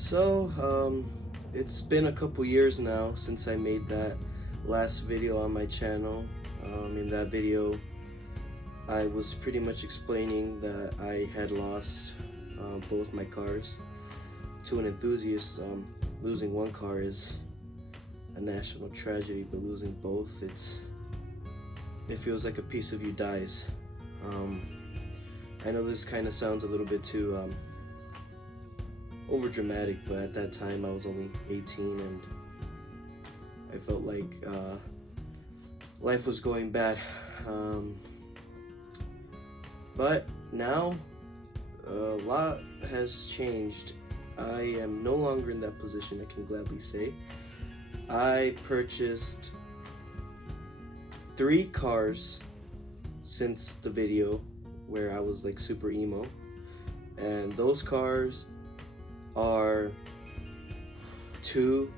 It's been a couple years now since I made that last video on my channel. In that video, I was pretty much explaining that I had lost both my cars. To an enthusiast, losing one car is a national tragedy, but losing both, it feels like a piece of you dies. I know this kind of sounds a little bit too over dramatic, but at that time I was only 18 and I felt like life was going bad. But now a lot has changed. I am no longer in that position, I can gladly say. I purchased 3 cars since the video where I was like super emo, and those cars are 2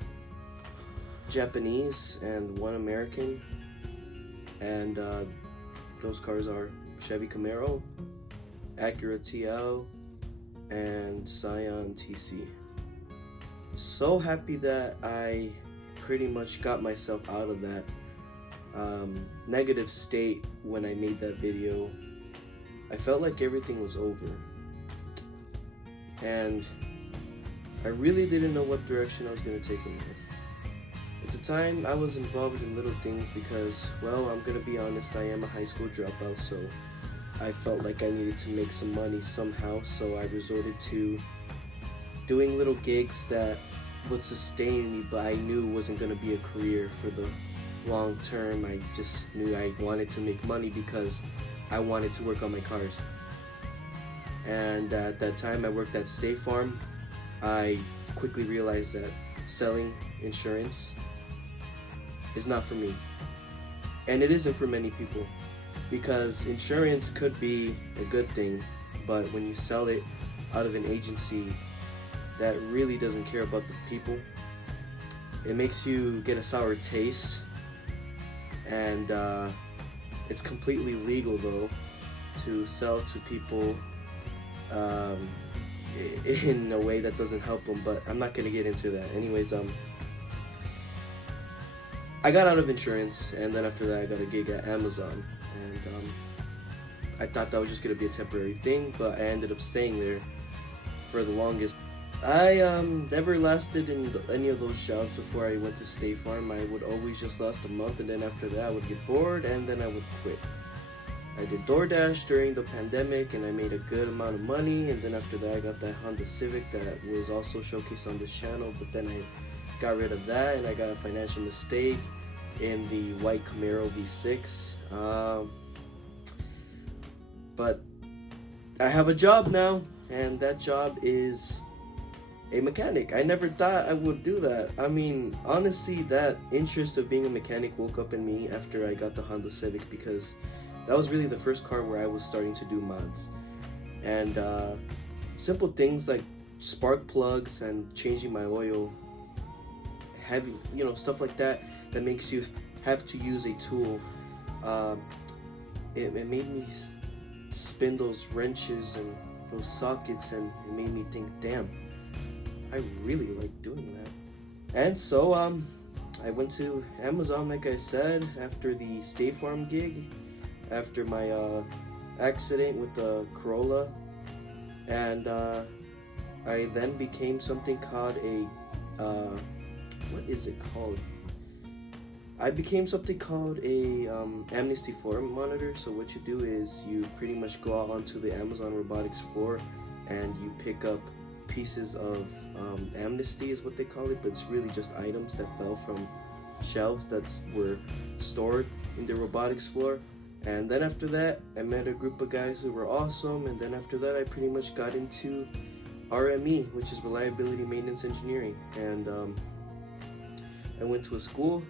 Japanese and 1 American, and those cars are Chevy Camaro, Acura TL, and Scion TC. So happy that I pretty much got myself out of that negative state when I made that video. I felt like everything was over, and I really didn't know what direction I was going to take in life. At the time, I was involved in little things because, well, I'm going to be honest, I am a high school dropout, so I felt like I needed to make some money somehow, so I resorted to doing little gigs that would sustain me, but I knew wasn't going to be a career for the long term. I just knew I wanted to make money because I wanted to work on my cars. And at that time, I worked at State Farm. I quickly realized that selling insurance is not for me. And it isn't for many people, because insurance could be a good thing, but when you sell it out of an agency that really doesn't care about the people, it makes you get a sour taste. And it's completely legal though to sell to people in a way that doesn't help them, but I'm not gonna get into that. Anyways, I got out of insurance, and then after that I got a gig at Amazon, and I thought that was just gonna be a temporary thing, but I ended up staying there for the longest. I never lasted in any of those jobs before I went to State Farm. I would always just last a month, and then after that I would get bored, and then I would quit. I did DoorDash during the pandemic, and I made a good amount of money, and then after that I got that Honda Civic that was also showcased on this channel, but then I got rid of that, and I got a financial mistake in the white Camaro V6. But I have a job now, and that job is a mechanic. I never thought I would do that. I mean, honestly, that interest of being a mechanic woke up in me after I got the Honda Civic, because that was really the first car where I was starting to do mods. And simple things like spark plugs and changing my oil, heavy, stuff like that, that makes you have to use a tool. It made me spin those wrenches and those sockets, and it made me think, damn, I really like doing that. And so I went to Amazon, like I said, after the State Farm gig, after my accident with the Corolla, and I then became something called a what is it called? I became something called a Amnesty floor monitor. So what you do is you pretty much go out onto the Amazon robotics floor and you pick up pieces of Amnesty is what they call it, but it's really just items that fell from shelves that were stored in the robotics floor. And then after that, I met a group of guys who were awesome, and then after that I pretty much got into RME, which is Reliability Maintenance Engineering, and I went to a school.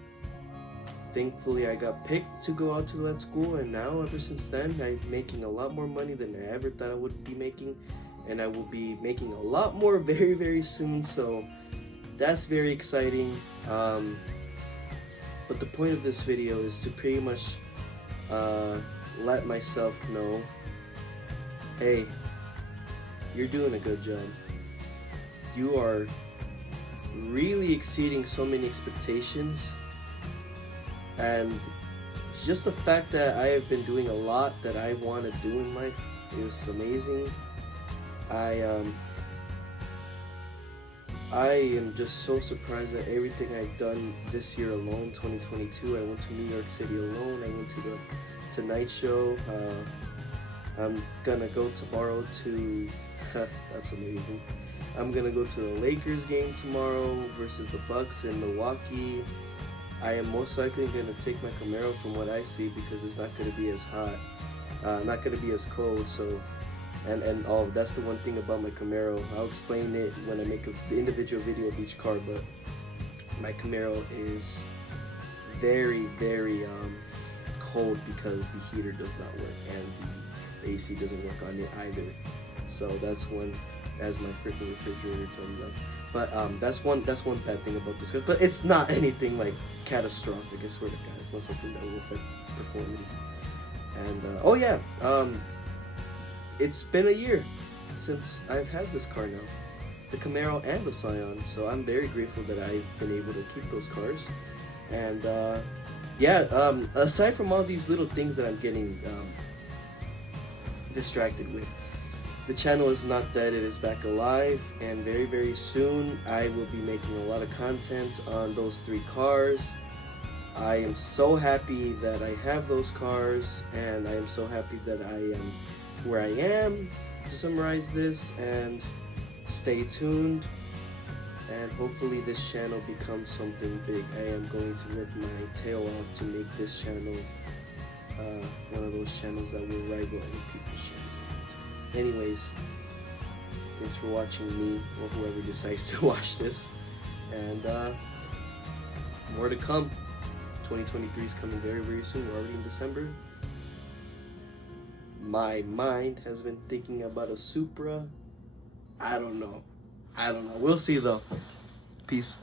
Thankfully I got picked to go out to that school, and now ever since then I'm making a lot more money than I ever thought I would be making, and I will be making a lot more very, very soon, so that's very exciting. But the point of this video is to pretty much let myself know, hey, you're doing a good job. you are really exceeding so many expectations, and just the fact that I have been doing a lot that I want to do in life is amazing. I am just so surprised at everything I've done this year alone, 2022. I went to New York City alone. I went to the Tonight Show. I'm gonna go tomorrow to, that's amazing. I'm gonna go to the Lakers game tomorrow versus the Bucks in Milwaukee. I am most likely gonna take my Camaro from what I see because it's not gonna be as hot, not gonna be as cold. So, and oh, that's the one thing about my Camaro. I'll explain it when I make an individual video of each car. But my Camaro is very, very cold because the heater does not work and the AC doesn't work on it either. So that's one, as my freaking refrigerator turns on. But that's one bad thing about this car. But it's not anything like catastrophic. I swear to God, it's not something that will affect performance. And oh yeah, it's been a year since I've had this car now, the Camaro and the Scion. So I'm very grateful that I've been able to keep those cars. And yeah, aside from all these little things that I'm getting distracted with, the channel is not dead. It is back alive, and very, very soon I will be making a lot of content on those 3 cars. I am so happy that I have those cars, and I am so happy that I am where I am to summarize this. And stay tuned, and hopefully this channel becomes something big. I am going to work my tail off to make this channel one of those channels that will rival other people's channels. Anyways, thanks for watching me, or whoever decides to watch this, and more to come. 2023 is coming very, very soon. We're already in December. My mind has been thinking about a Supra. I don't know. We'll see though. Peace.